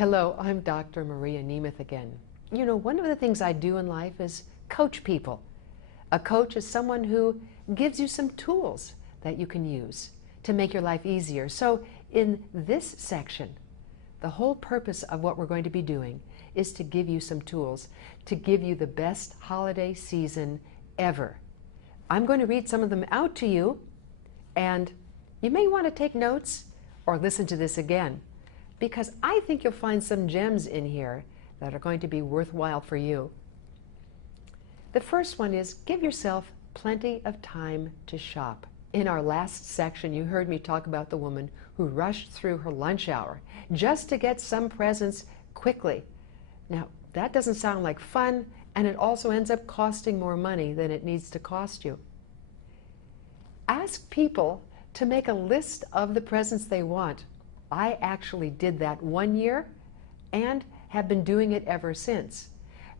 Hello, I'm Dr. Maria Nemeth again. You know, one of the things I do in life is coach people. A coach is someone who gives you some tools that you can use to make your life easier. So in this section, the whole purpose of what we're going to be doing is to give you some tools to give you the best holiday season ever. I'm going to read some of them out to you, and you may want to take notes or listen to this again, because I think you'll find some gems in here that are going to be worthwhile for you. The first one is give yourself plenty of time to shop. In our last section, you heard me talk about the woman who rushed through her lunch hour just to get some presents quickly. Now, that doesn't sound like fun, and it also ends up costing more money than it needs to cost you. Ask people to make a list of the presents they want. I actually did that one year and have been doing it ever since.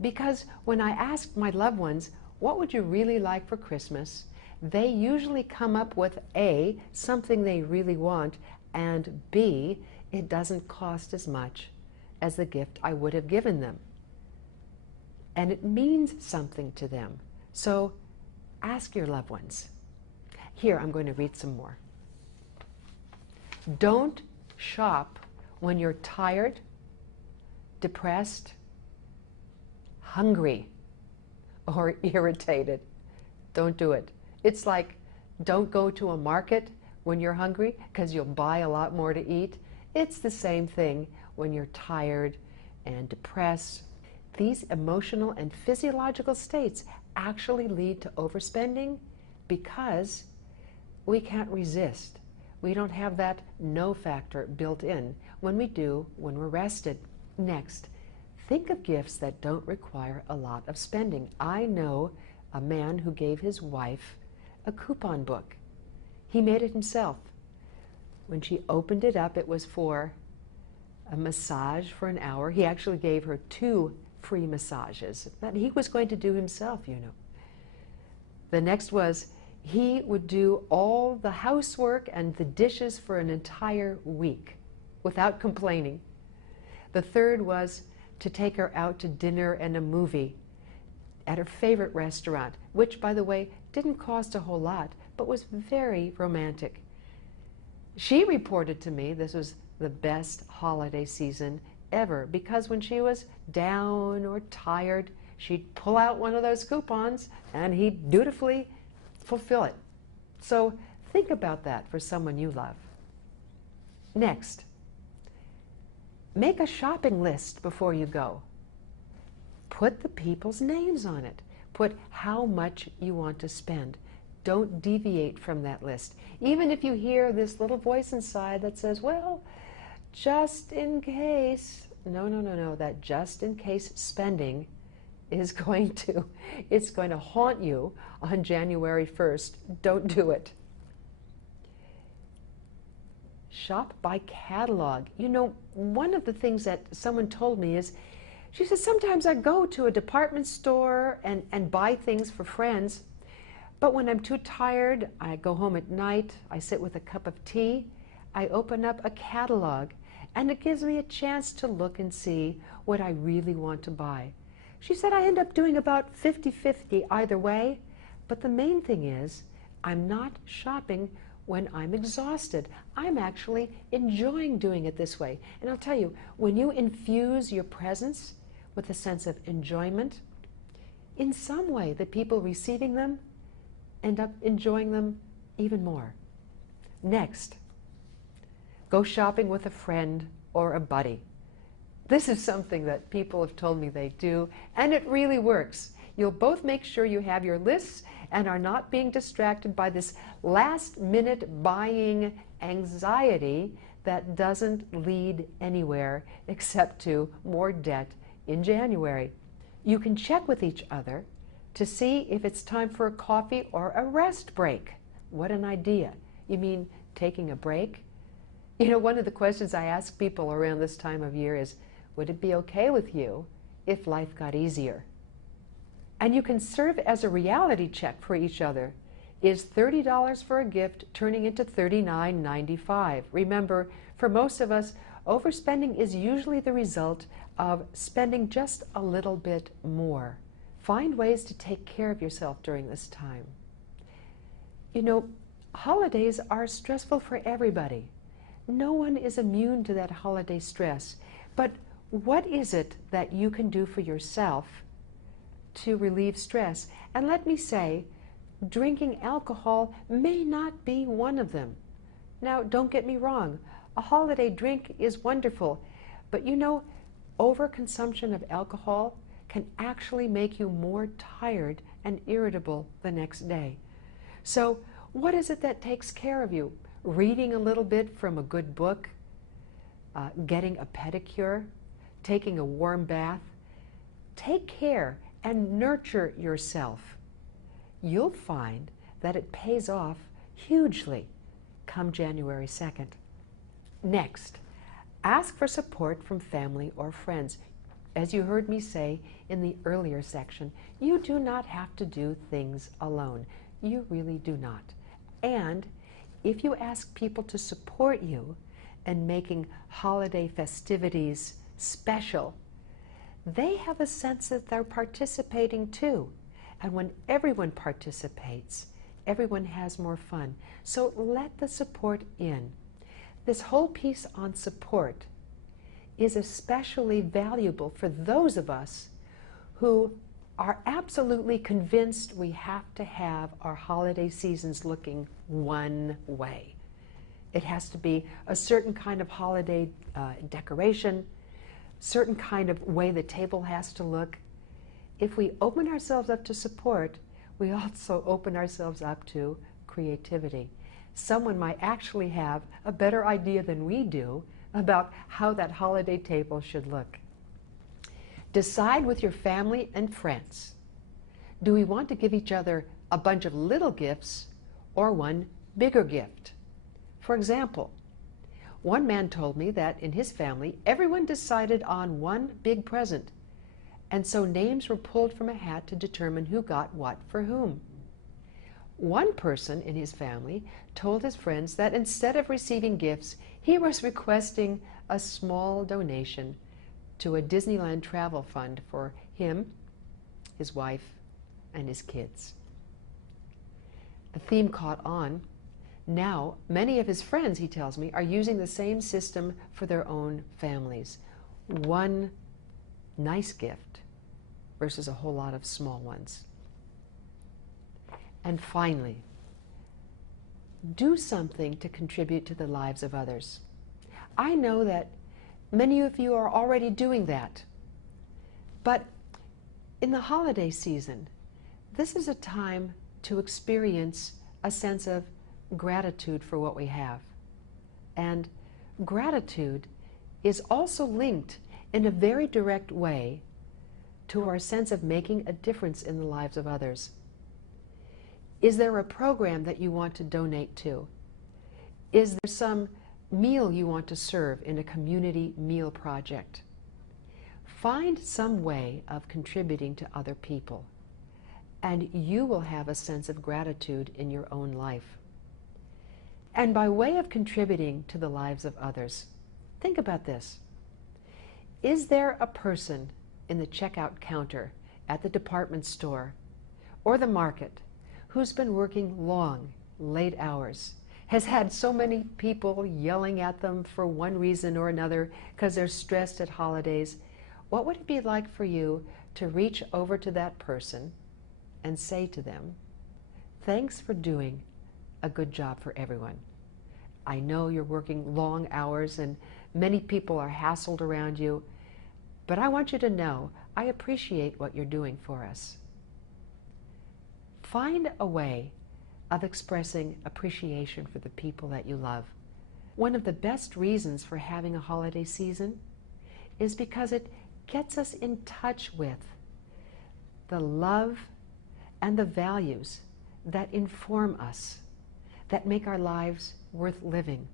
Because when I asked my loved ones, what would you really like for Christmas? They usually come up with A, something they really want, and B, it doesn't cost as much as the gift I would have given them. And it means something to them. So ask your loved ones. Here, I'm going to read some more. Don't shop when you're tired, depressed, hungry, or irritated. Don't do it. It's like, don't go to a market when you're hungry because you'll buy a lot more to eat. It's the same thing when you're tired and depressed. These emotional and physiological states actually lead to overspending because we can't resist. We don't have that no factor built in when we do when we're rested. Next, think of gifts that don't require a lot of spending. I know a man who gave his wife a coupon book. He made it himself. When she opened it up, it was for a massage for an hour. He actually gave her 2 free massages that he was going to do himself, you know. The next was he would do all the housework and the dishes for an entire week without complaining. The third was to take her out to dinner and a movie at her favorite restaurant, which, by the way, didn't cost a whole lot, but was very romantic. She reported to me this was the best holiday season ever because when she was down or tired, she'd pull out one of those coupons and he'd dutifully fulfill it. So think about that for someone you love. Next, make a shopping list before you go. Put the people's names on it. Put how much you want to spend. Don't deviate from that list. Even if you hear this little voice inside that says, well, just in case. No. That just in case spending is going to haunt you on January 1st. Don't do it. Shop by catalog. You know, one of the things that someone told me is, she said, sometimes I go to a department store and buy things for friends, but when I'm too tired, I go home at night, I sit with a cup of tea, I open up a catalog, and it gives me a chance to look and see what I really want to buy. She said I end up doing about 50-50 either way, but the main thing is I'm not shopping when I'm exhausted. I'm actually enjoying doing it this way. And I'll tell you, when you infuse your presence with a sense of enjoyment, in some way the people receiving them end up enjoying them even more. Next, go shopping with a friend or a buddy. This is something that people have told me they do, and it really works. You'll both make sure you have your lists and are not being distracted by this last-minute buying anxiety that doesn't lead anywhere except to more debt in January. You can check with each other to see if it's time for a coffee or a rest break. What an idea. You mean taking a break? You know, one of the questions I ask people around this time of year is, would it be okay with you if life got easier? And you can serve as a reality check for each other. Is $30 for a gift turning into $39.95? Remember, for most of us, Overspending is usually the result of spending just a little bit more. Find ways to take care of yourself during this time. You know, holidays are stressful for everybody. No one is immune to that holiday stress. But what is it that you can do for yourself to relieve stress? And let me say, drinking alcohol may not be one of them. Now, don't get me wrong. A holiday drink is wonderful. But you know, overconsumption of alcohol can actually make you more tired and irritable the next day. So what is it that takes care of you? Reading a little bit from a good book, getting a pedicure, taking a warm bath. Take care and nurture yourself. You'll find that it pays off hugely come January 2nd. Next, ask for support from family or friends. As you heard me say in the earlier section, you do not have to do things alone. You really do not. And if you ask people to support you in making holiday festivities special, they have a sense that they're participating too. And when everyone participates, everyone has more fun. So let the support in. This whole piece on support is especially valuable for those of us who are absolutely convinced we have to have our holiday seasons looking one way. It has to be a certain kind of holiday decoration, certain kind of way the table has to look. If we open ourselves up to support, we also open ourselves up to creativity. Someone might actually have a better idea than we do about how that holiday table should look. Decide with your family and friends. Do we want to give each other a bunch of little gifts or one bigger gift? For example, one man told me that in his family, everyone decided on one big present, and so names were pulled from a hat to determine who got what for whom. One person in his family told his friends that instead of receiving gifts, he was requesting a small donation to a Disneyland travel fund for him, his wife, and his kids. The theme caught on. Now, many of his friends, he tells me, are using the same system for their own families. One nice gift versus a whole lot of small ones. And finally, do something to contribute to the lives of others. I know that many of you are already doing that. But in the holiday season, this is a time to experience a sense of gratitude for what we have. And gratitude is also linked in a very direct way to our sense of making a difference in the lives of others. Is there a program that you want to donate to? Is there some meal you want to serve in a community meal project? Find some way of contributing to other people, and you will have a sense of gratitude in your own life. And by way of contributing to the lives of others, think about this. Is there a person in the checkout counter at the department store or the market who's been working long, late hours, has had so many people yelling at them for one reason or another because they're stressed at holidays? What would it be like for you to reach over to that person and say to them, thanks for doing a good job for everyone. I know you're working long hours and many people are hassled around you, but I want you to know I appreciate what you're doing for us. Find a way of expressing appreciation for the people that you love. One of the best reasons for having a holiday season is because it gets us in touch with the love and the values that inform us, that make our lives worth living.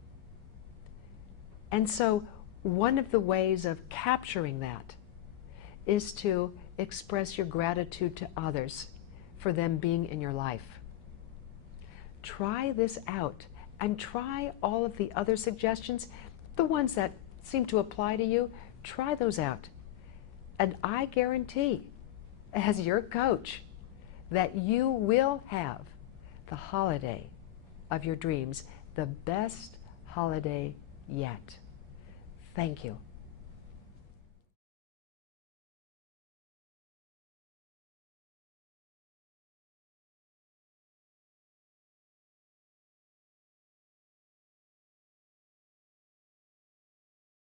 And so one of the ways of capturing that is to express your gratitude to others for them being in your life. Try this out and try all of the other suggestions, the ones that seem to apply to you, try those out. And I guarantee, as your coach, that you will have the holiday of your dreams, the best holiday yet. Thank you.